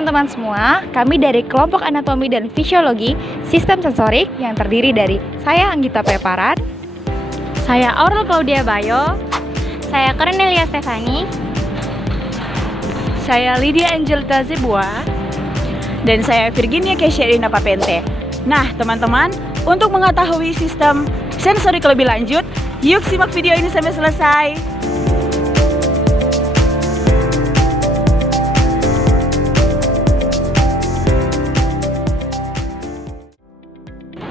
teman-teman semua, kami dari kelompok anatomi dan fisiologi sistem sensorik yang terdiri dari saya Anggita Peparan, saya Aurel Claudia Bayo, saya Cornelia Stefani, saya Lydia Angelita Zebua, dan saya Virginia Kesyarina Papente. Nah teman-teman, untuk mengetahui sistem sensorik lebih lanjut, yuk simak video ini sampai selesai.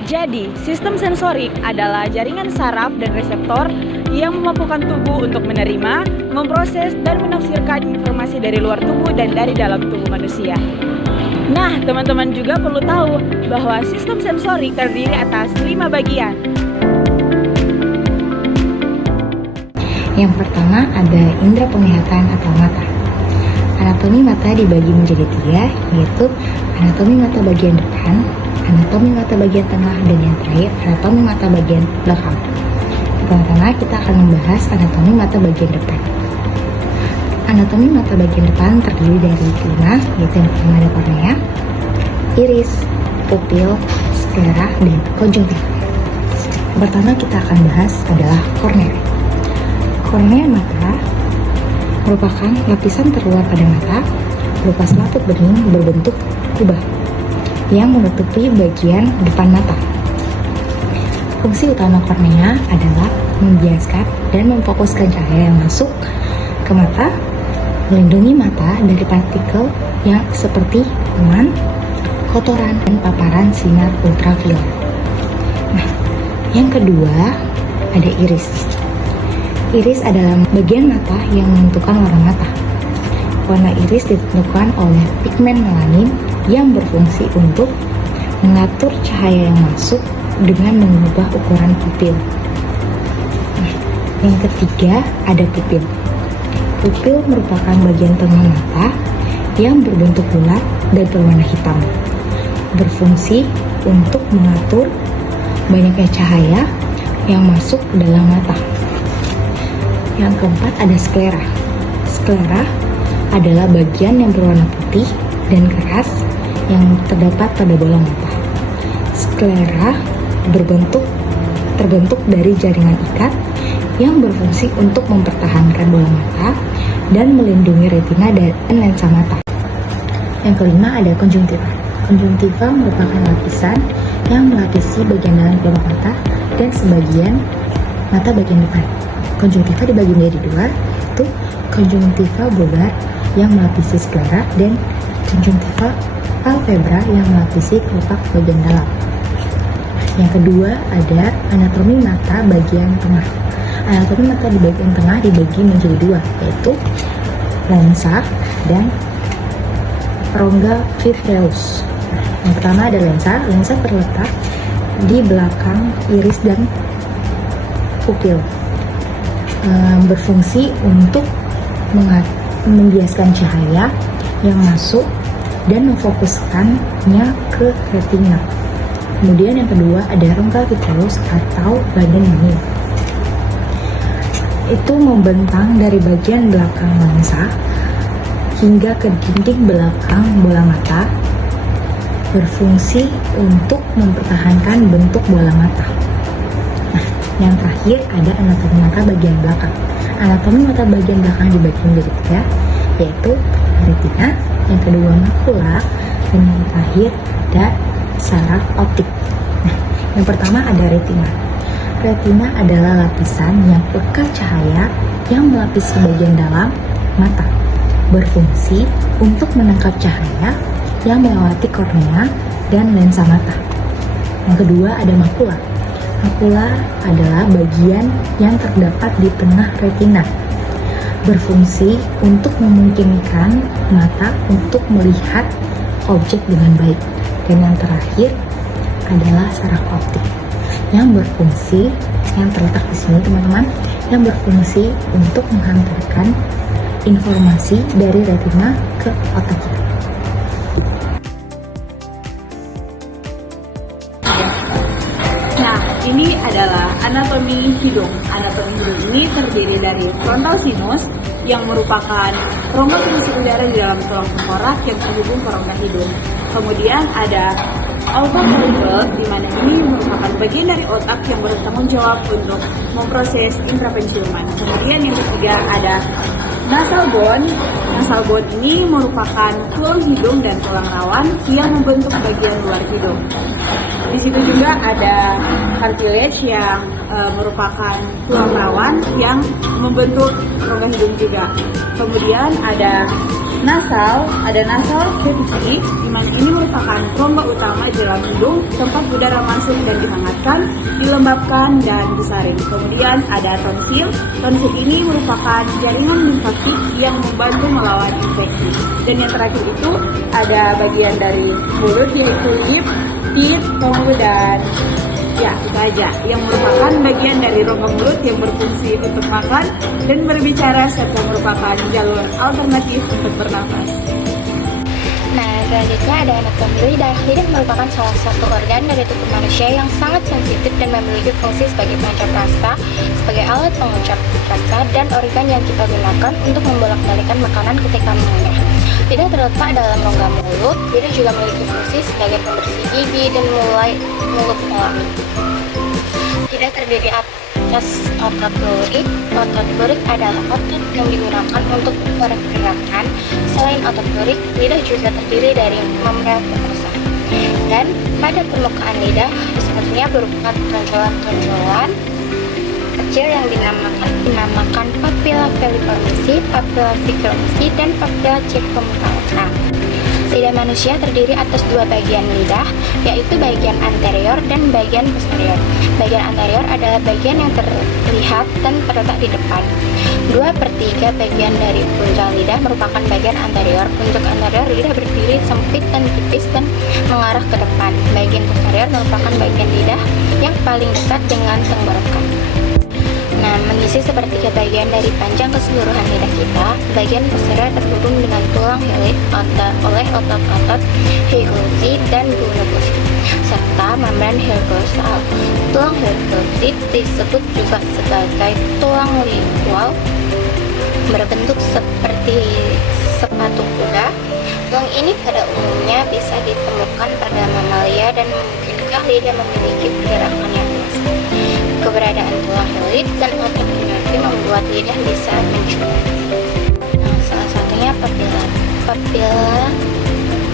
Jadi, sistem sensorik adalah jaringan saraf dan reseptor yang memampukan tubuh untuk menerima, memproses, dan menafsirkan informasi dari luar tubuh dan dari dalam tubuh manusia. Nah, teman-teman juga perlu tahu bahwa sistem sensorik terdiri atas 5 bagian. Yang pertama ada indera penglihatan atau mata. Anatomi mata dibagi menjadi 3, yaitu anatomi mata bagian depan, anatomi mata bagian tengah, dan yang terakhir anatomi mata bagian belakang. Pertama kita akan membahas anatomi mata bagian depan. Anatomi mata bagian depan terdiri dari 5, yaitu yang pertama ada kornea, iris, pupil, sklera, dan konjungtiva. Pertama kita akan bahas adalah kornea. Kornea mata merupakan lapisan terluar pada mata berupa selaput bening berbentuk kubah yang menutupi bagian depan mata. Fungsi utama kornea adalah membiaskan dan memfokuskan cahaya yang masuk ke mata, melindungi mata dari partikel yang seperti kuman, kotoran, dan paparan sinar ultraviolet. Nah, yang kedua ada iris. Iris adalah bagian mata yang menentukan warna mata. Warna iris ditentukan oleh pigmen melanin yang berfungsi untuk mengatur cahaya yang masuk dengan mengubah ukuran pupil. Nah, yang ketiga ada pupil. Pupil merupakan bagian tengah mata yang berbentuk bulat dan berwarna hitam. Berfungsi untuk mengatur banyaknya cahaya yang masuk ke dalam mata. Yang keempat ada sklera. Sklera adalah bagian yang berwarna putih dan keras yang terdapat pada bola mata. Sklera terbentuk dari jaringan ikat yang berfungsi untuk mempertahankan bola mata dan melindungi retina dan lensa mata. Yang kelima ada konjungtiva. Konjungtiva merupakan lapisan yang melapisi bagian dalam kelopak mata dan sebagian mata bagian depan. Konjungtiva dibagi menjadi 2, yaitu konjungtiva bulbar yang melapisi sklera dan konjungtiva palpebra yang melapisi kelopak bagian dalam. Yang kedua ada anatomi mata bagian tengah. Anatomi mata di bagian tengah dibagi menjadi 2, yaitu lensa dan rongga vitreous. Yang pertama ada lensa. Lensa terletak di belakang iris dan pupil. Berfungsi untuk membiaskan cahaya yang masuk dan memfokuskannya ke retina. Kemudian yang kedua ada rongga vitreous atau badan dingin. Itu membentang dari bagian belakang lensa hingga ke dinding belakang bola mata, berfungsi untuk mempertahankan bentuk bola mata. Nah, yang terakhir ada anatomi mata bagian belakang. Anatomi mata bagian belakang dibagi menjadi 3, yaitu retina, yang kedua makula, dan yang terakhir ada saraf optik. Nah, yang pertama ada retina. Retina adalah lapisan yang pekat cahaya yang melapisi bagian dalam mata, berfungsi untuk menangkap cahaya yang melewati kornea dan lensa mata. Yang kedua ada makula. Makula adalah bagian yang terdapat di tengah retina, berfungsi untuk memungkinkan mata untuk melihat objek dengan baik. Dan yang terakhir adalah saraf optik yang berfungsi, yang terletak di sini teman-teman, yang berfungsi untuk menghantarkan informasi dari retina ke otak kita. Nah, ini ini adalah anatomi hidung. Anatomi hidung ini terdiri dari frontal sinus yang merupakan rongga pengisi udara di dalam tulang tengkorak yang terhubung ke rongga hidung. Kemudian ada olfaktorial, di mana ini merupakan bagian dari otak yang bertanggung jawab untuk memproses indera penciuman. Kemudian yang ketiga ada nasal bone. Nasal bone ini merupakan tulang hidung dan tulang rawan yang membentuk bagian luar hidung. Di situ juga ada cartilage yang merupakan tulang rawan yang membentuk rongga hidung juga. Kemudian ada nasal cavity, di mana ini merupakan rongga utama di dalam hidung, tempat udara masuk dan dihangatkan, dilembabkan dan disaring. Kemudian ada tonsil. Tonsil ini merupakan jaringan limfatik yang membantu melawan infeksi. Dan yang terakhir itu ada bagian dari mulut, yaitu lip, teeth, tongue, dan ya itu aja yang merupakan bagian dari rongga mulut yang berfungsi untuk makan dan berbicara serta merupakan jalur alternatif untuk bernafas. Nah, selanjutnya ada anatomi lidah. Lidah merupakan salah satu organ dari tubuh manusia yang sangat sensitif dan memiliki fungsi sebagai pengucap rasa, sebagai alat pengucap rasa, dan organ yang kita gunakan untuk membolak-balikan makanan ketika mengunyah. Lidah terletak dalam rongga mulut. Lidah juga memiliki fungsi sebagai pembersih gigi dan mulai mulut alami. Lidah terdiri atas otot lurik. Otot lurik adalah otot yang digunakan untuk pergerakan. Selain otot lurik, lidah juga terdiri dari membran mukosa. Dan pada permukaan lidah sepertinya berupa tonjolan-tonjolan kecil yang dinamakan papilla filiformisi, papilla fibromisi, dan papilla circumflexa. Lidah manusia terdiri atas dua bagian lidah, yaitu bagian anterior dan bagian posterior. Bagian anterior adalah bagian yang terlihat dan terletak di depan. 2/3 bagian dari punca lidah merupakan bagian anterior. Untuk anterior, lidah berdiri sempit dan tipis dan mengarah ke depan. Bagian posterior merupakan bagian lidah yang paling dekat dengan tenggorokan. Nah, mengisi sepertiga bagian dari panjang keseluruhan lidah kita. Bagian posterior terhubung dengan tulang hilir oleh otot-otot hyoglossi dan gonoglosid serta membran hygrosal. Tulang hyoglossid disebut juga sebagai tulang lingual, berbentuk seperti sepatu kuda. Tulang ini pada umumnya bisa ditemukan pada mamalia dan memungkinkan lidah memiliki pergerakan yang luas. Keberadaan tulang hilir dan otot ginati membuat lidah bisa mencium. Nah, salah satunya papilla. Papilla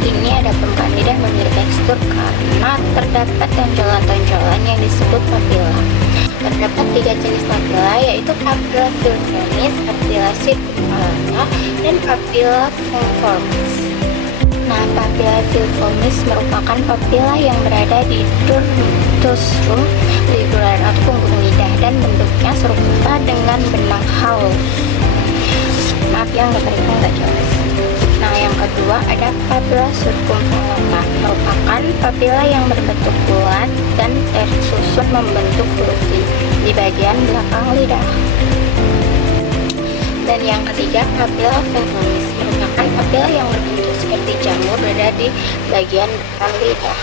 ini ada permukaan lidah memiliki tekstur karena terdapat tonjolan-tonjolan yang disebut papilla. Terdapat 3 jenis papilla, yaitu papilla filiformis, papilla circumflexa, dan papilla fusiformis. Nah, papilla filiformis merupakan papilla yang berada di dorsum ligularis atau punggung lidah dan bentuknya serupa dengan benang halus. Maaf yang gambarnya nggak jelas. Nah, yang kedua ada papilla circumflexa, merupakan papilla yang berbentuk bulat dan tersusun membentuk huruf V di bagian belakang lidah. Dan yang ketiga, papilla fusiformis, merupakan papilla yang berbentuk seperti jamur berada di bagian depan lidah.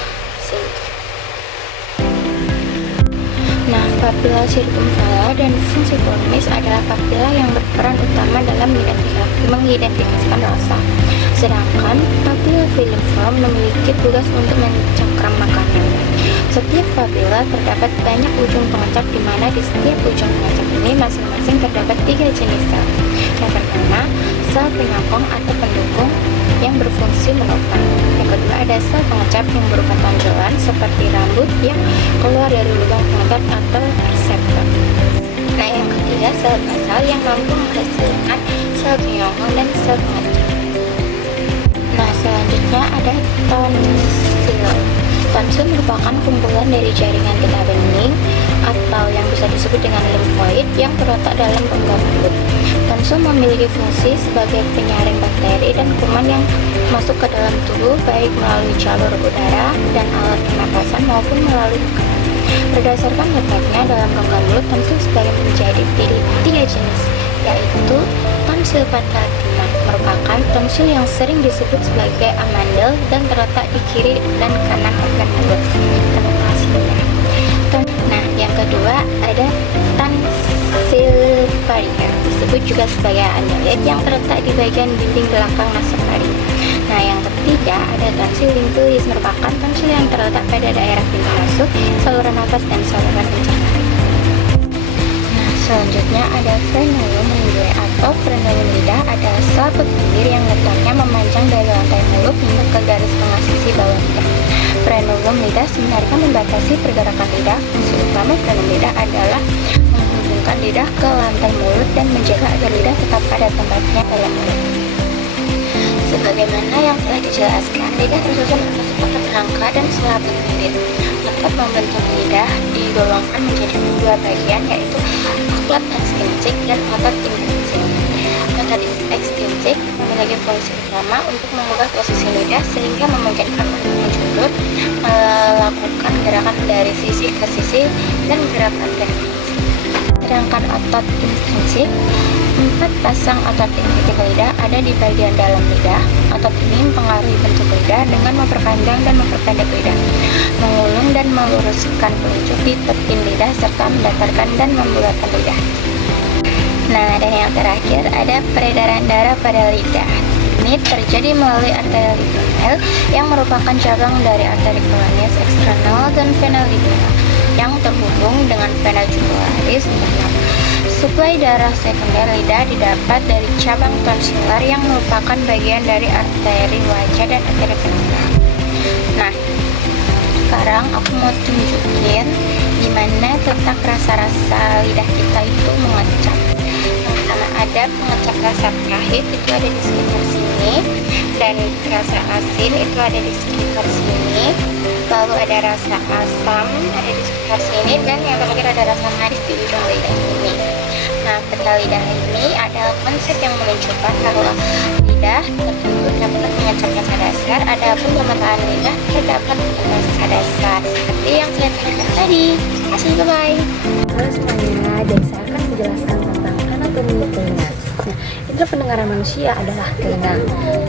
Nah, papilla circumflexa dan fusiformis adalah papilla yang berperan utama dalam mengidentifikasikan rasa. Sedangkan papilla filiform memiliki tugas untuk mencengkram makanan. Setiap papilla terdapat banyak ujung pengecap, di mana di setiap ujung pengecap ini masing-masing terdapat 3 jenis sel. Yang pertama, sel penyokong atau pendukung yang berfungsi menopang. Yang kedua, ada sel pengecap yang berupa tonjolan seperti rambut yang keluar dari lubang pengecap atau reseptor. Nah, yang ketiga, sel basal yang mampu menghasilkan sel penyokong dan sel pengecap. Nah, selanjutnya ada tonsil. Tonsil merupakan kumpulan dari jaringan getah bening atau yang bisa disebut dengan limfoid yang terletak dalam rongga mulut. Tonsil memiliki fungsi sebagai penyaring bakteri dan kuman yang masuk ke dalam tubuh baik melalui jalur udara dan alat pernapasan maupun melalui makanan. Berdasarkan letaknya dalam rongga mulut, tonsil sebagai menjadi 3 jenis, yaitu tonsil patatina, merupakan tonsil yang sering disebut sebagai amandel dan terletak di kiri dan kanan organ mulut. Nah, yang yang kedua ada tonsilvaria, disebut juga sebagai andelit yang terletak di bagian dinding belakang nasofaring. Nah, yang ketiga ada tonsil limfoides, merupakan tonsil yang terletak pada daerah pintu masuk saluran nafas dan saluran pencernaan. Nah, selanjutnya ada frenulum lidae atau frenulum lidah, adalah selaput bibir yang letaknya memanjang dari lantai mulut hingga ke garis tengah sisi bawah lidah. Frenulum lidah sebenarnya membatasi pergerakan lidah. Fungsi utama frenulum lidah adalah menghubungkan lidah ke lantai mulut dan menjaga agar lidah tetap pada tempatnya dalam mulut. Sebagaimana yang telah dijelaskan, lidah tersusun atas otot rangka dan selaput bibir. Otot membentuk lidah digolongkan menjadi dua bagian, yaitu otot ekstinsik dan otot intrinsik. Otot ekstinsik memiliki fungsi utama untuk mengubah posisi lidah sehingga memungkinkan untuk menjulur, melakukan gerakan dari sisi ke sisi, dan gerakan refleksi. Sedangkan otot intrinsik, 4 pasang otot intrinsik lidah ada di bagian dalam lidah. Otot ini mempengaruhi bentuk lidah dengan memperpanjang dan memperpendek lidah, mengulung dan meluruskan peluncur di tepi lidah, serta mendatarkan dan membulatkan lidah. Nah, dan yang terakhir ada peredaran darah pada lidah. Ini terjadi melalui arteri ligamenal yang merupakan cabang dari arteri coronis eksternal dan vena ligamenal yang terhubung dengan vena jugularis internal. Suplai darah sekunder lidah didapat dari cabang tonsilar yang merupakan bagian dari arteri wajah dan arteri ventral. Nah, sekarang aku mau tunjukin gimana tentang rasa-rasa lidah kita itu mengecap. Yang pertama ada pengecap rasa pahit, itu ada di sekitar sini, dan rasa asin itu ada di sekitar sini. Lalu ada rasa asam ada di sekitar sini, dan yang terakhir ada rasa manis di ujung lidah ini. Nah, peta lidah ini adalah konsep yang menunjukkan bahwa lidah terbentuk dapat mengecap rasa dasar, adapun pemetaan lidah terdapat rasa dasar seperti yang saya terangkan tadi. Terima kasih, bye-bye. Halo semuanya, dan saya akan menjelaskan tentang anatomi telinga. Nah, indera pendengaran manusia adalah telinga.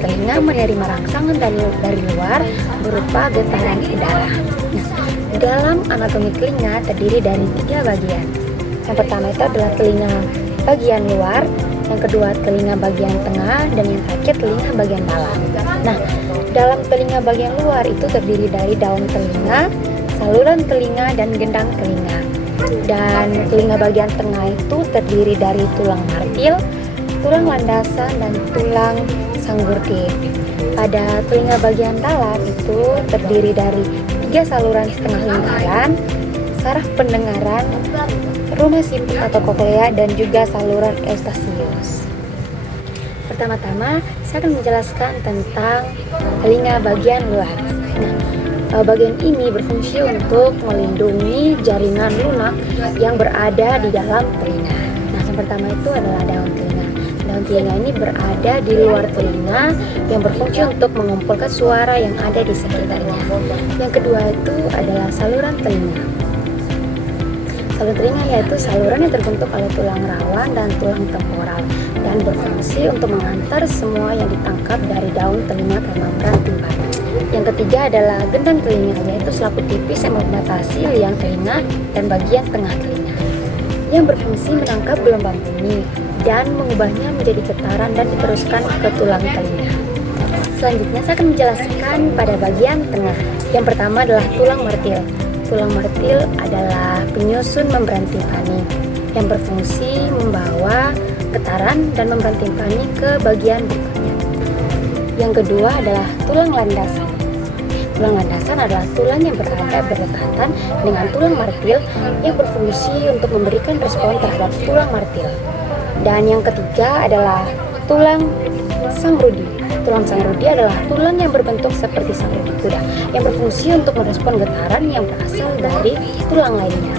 Telinga menerima rangsangan dari luar berupa getaran udara. Nah, dalam anatomi telinga terdiri dari 3 bagian. Yang pertama itu adalah telinga bagian luar, yang kedua telinga bagian tengah, dan yang terakhir telinga bagian dalam. Nah, dalam telinga bagian luar itu terdiri dari daun telinga, saluran telinga, dan gendang telinga. Dan telinga bagian tengah itu terdiri dari tulang martil, tulang landasan, dan tulang sanggurdi. Pada telinga bagian dalam itu terdiri dari 3 saluran setengah lingkaran, saraf pendengaran, rumah simpul atau koklea, dan juga saluran eustachius. Pertama-tama, saya akan menjelaskan tentang telinga bagian luar. Nah, bagian ini berfungsi untuk melindungi jaringan lunak yang berada di dalam telinga. Nah, yang pertama itu adalah daun telinga. Daun telinga ini berada di luar telinga yang berfungsi untuk mengumpulkan suara yang ada di sekitarnya. Yang kedua itu adalah saluran telinga. Saluran telinga yaitu saluran yang terbentuk oleh tulang rawan dan tulang temporal dan berfungsi untuk mengantar semua yang ditangkap dari daun telinga ke membran timpani. Yang ketiga adalah gendang telinga, yaitu selaput tipis yang membatasi liang telinga dan bagian tengah telinga, yang berfungsi menangkap gelombang bunyi dan mengubahnya menjadi getaran dan diteruskan ke tulang telinga. Selanjutnya saya akan menjelaskan pada bagian tengah. Yang pertama adalah tulang martil. Tulang martil adalah penyusun membran timpani yang berfungsi membawa getaran dan membran timpani ke bagian berikutnya. Yang kedua adalah tulang landasan. Tulang landasan adalah tulang yang berada berdekatan dengan tulang martil yang berfungsi untuk memberikan respon terhadap tulang martil. Dan yang ketiga adalah tulang sangrudi. Tulang sangrudi adalah tulang yang berbentuk seperti sangrudi kuda yang berfungsi untuk merespon getaran yang berasal dari tulang lainnya.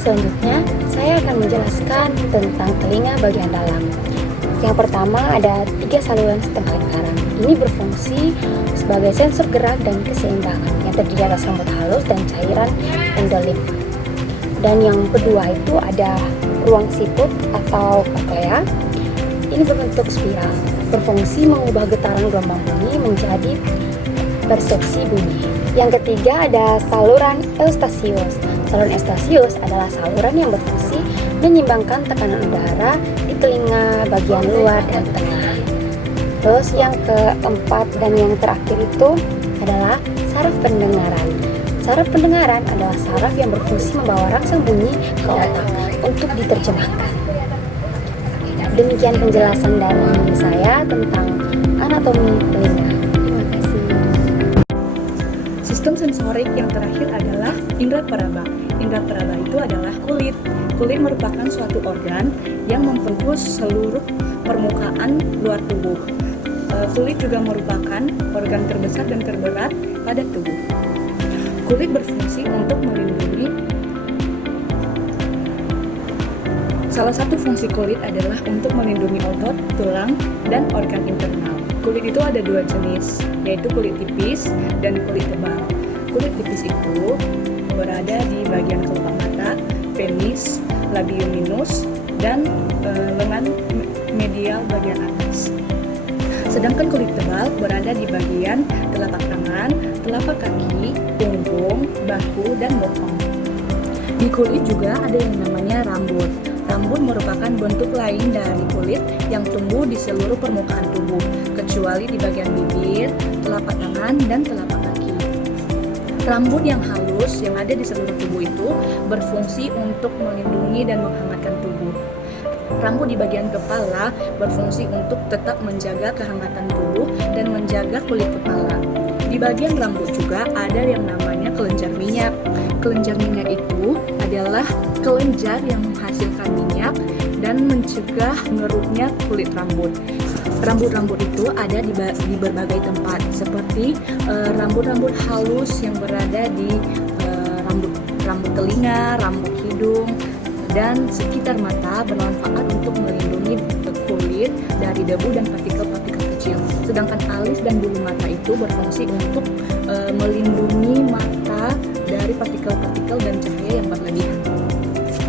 Selanjutnya, saya akan menjelaskan tentang telinga bagian dalam. Yang pertama ada 3 saluran setengah lingkaran. Ini berfungsi sebagai sensor gerak dan keseimbangan yang terdiri atas rambut halus dan cairan endolimfa. Dan yang kedua itu ada ruang siput atau koklea. Ini berbentuk spiral, berfungsi mengubah getaran gelombang bunyi menjadi persepsi bunyi. Yang ketiga ada saluran eustachius. Saluran eustachius adalah saluran yang berfungsi menyeimbangkan tekanan udara di telinga bagian luar dan tengah. Terus yang keempat dan yang terakhir itu adalah saraf pendengaran. Saraf pendengaran adalah saraf yang berfungsi membawa rangsang bunyi ke otak untuk diterjemahkan. Demikian penjelasan dari saya tentang anatomi telinga. Terima kasih. Sistem sensorik yang terakhir adalah indera peraba. Indera peraba itu adalah kulit. Kulit merupakan suatu organ yang membungkus seluruh permukaan luar tubuh. Kulit juga merupakan organ terbesar dan terberat pada tubuh. Kulit berfungsi untuk melindungi. Salah satu fungsi kulit adalah untuk melindungi otot, tulang, dan organ internal. Kulit itu ada dua jenis, yaitu kulit tipis dan kulit tebal. Kulit tipis itu berada di bagian kelopak mata, penis, labium minus, dan lengan medial bagian atas. Sedangkan kulit tebal berada di bagian telapak tangan, telapak kaki, punggung, bahu, dan bokong. Di kulit juga ada yang namanya rambut. Rambut merupakan bentuk lain dari kulit yang tumbuh di seluruh permukaan tubuh, kecuali di bagian bibir, telapak tangan, dan telapak kaki. Rambut yang halus yang ada di seluruh tubuh itu berfungsi untuk melindungi dan menghangatkan tubuh. Rambut di bagian kepala berfungsi untuk tetap menjaga kehangatan tubuh dan menjaga kulit kepala. Di bagian rambut juga ada yang namanya kelenjar minyak. Kelenjar minyak itu adalah kelenjar yang menghasilkan minyak dan mencegah mengerutnya kulit rambut. Rambut-rambut itu ada di berbagai tempat, seperti rambut-rambut halus yang berada di rambut telinga, rambut hidung, dan sekitar mata, bermanfaat untuk melindungi kulit dari debu dan partikel-partikel kecil. Sedangkan alis dan bulu mata itu berfungsi untuk melindungi mata dari partikel-partikel dan cahaya yang berlebihan.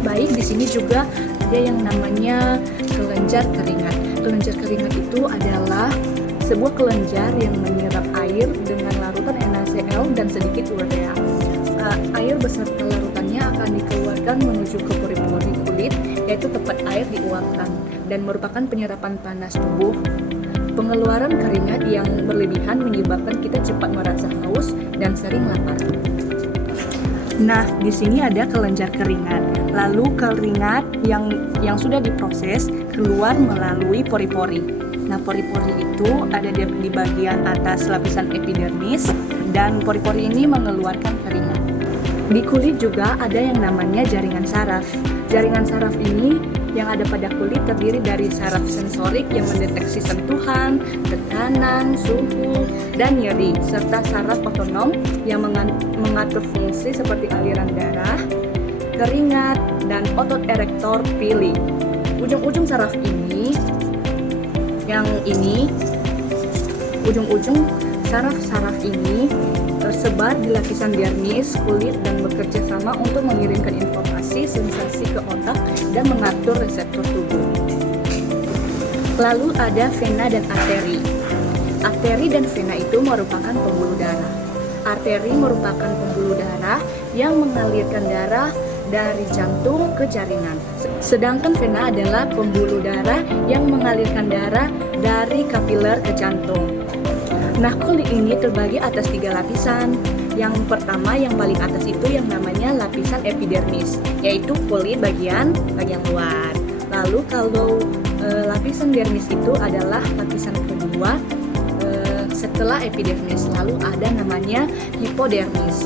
Baik, di sini juga ada yang namanya kelenjar keringat. Kelenjar keringat itu adalah sebuah kelenjar yang menyerap air dengan larutan NaCl dan sedikit urea. Air beserta larutannya akan dikeluarkan menuju ke pori-pori kulit, yaitu tempat air diuapkan, dan merupakan penyerapan panas tubuh. Pengeluaran keringat yang berlebihan menyebabkan kita cepat merasa haus dan sering lapar. Nah, di sini ada kelenjar keringat. Lalu keringat yang sudah diproses keluar melalui pori-pori. Nah, pori-pori itu ada di bagian atas lapisan epidermis, dan pori-pori ini mengeluarkan keringat. Di kulit juga ada yang namanya jaringan saraf. Jaringan saraf ini yang ada pada kulit terdiri dari saraf sensorik yang mendeteksi sentuhan, tekanan, suhu, dan nyeri, serta saraf otonom yang mengatur fungsi seperti aliran darah, keringat, dan otot erektor pili. Ujung-ujung saraf ini, ujung-ujung saraf-saraf ini tersebar di lapisan dermis kulit dan bekerja sama untuk mengirimkan informasi sensasi ke otak dan mengatur reseptor tubuh. Lalu ada vena dan arteri. Arteri dan vena itu merupakan pembuluh darah. Arteri merupakan pembuluh darah yang mengalirkan darah dari jantung ke jaringan. Sedangkan vena adalah pembuluh darah yang mengalirkan darah dari kapiler ke jantung. Nah, kulit ini terbagi atas 3 lapisan. Yang pertama, yang paling atas itu yang namanya lapisan epidermis, yaitu kulit bagian luar. Lalu kalau lapisan dermis itu adalah lapisan kedua setelah epidermis. Lalu ada namanya hipodermis.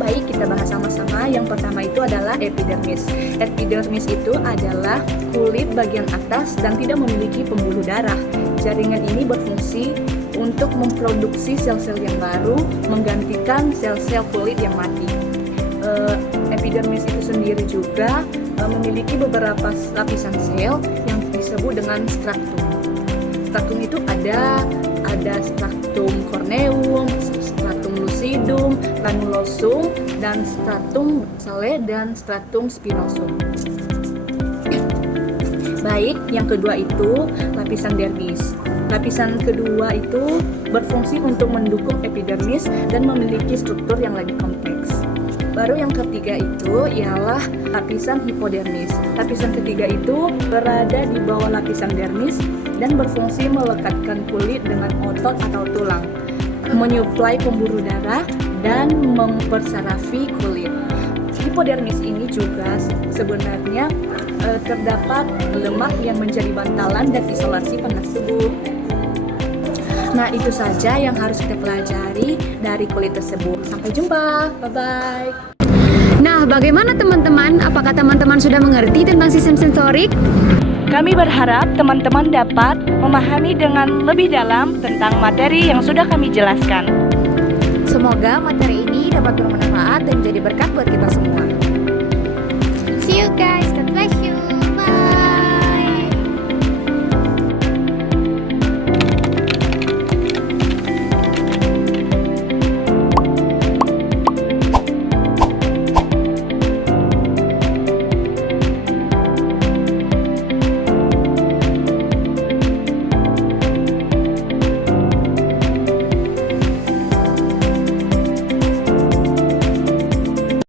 Baik, kita bahas sama-sama. Yang pertama itu adalah epidermis. Epidermis itu adalah kulit bagian atas dan tidak memiliki pembuluh darah. Jaringan ini berfungsi untuk memproduksi sel-sel yang baru, menggantikan sel-sel kulit yang mati. Epidermis itu sendiri juga memiliki beberapa lapisan sel yang disebut dengan stratum. Stratum itu ada stratum corneum, stratum lucidum, granulosum, dan stratum basale dan stratum spinosum. Baik, yang kedua itu lapisan dermis. Lapisan kedua itu berfungsi untuk mendukung epidermis dan memiliki struktur yang lebih kompleks. Baru yang ketiga itu ialah lapisan hipodermis. Lapisan ketiga itu berada di bawah lapisan dermis dan berfungsi melekatkan kulit dengan otot atau tulang, menyuplai pembuluh darah, dan mempersarafi kulit. Hipodermis ini juga sebenarnya terdapat lemak yang menjadi bantalan dan isolasi panas tubuh. Nah, itu saja yang harus kita pelajari dari kulit tersebut. Sampai jumpa, bye-bye. Nah, bagaimana teman-teman? Apakah teman-teman sudah mengerti tentang sistem sensorik? Kami berharap teman-teman dapat memahami dengan lebih dalam tentang materi yang sudah kami jelaskan. Semoga materi ini dapat bermanfaat dan jadi berkat buat kita semua. See you guys, God bless you.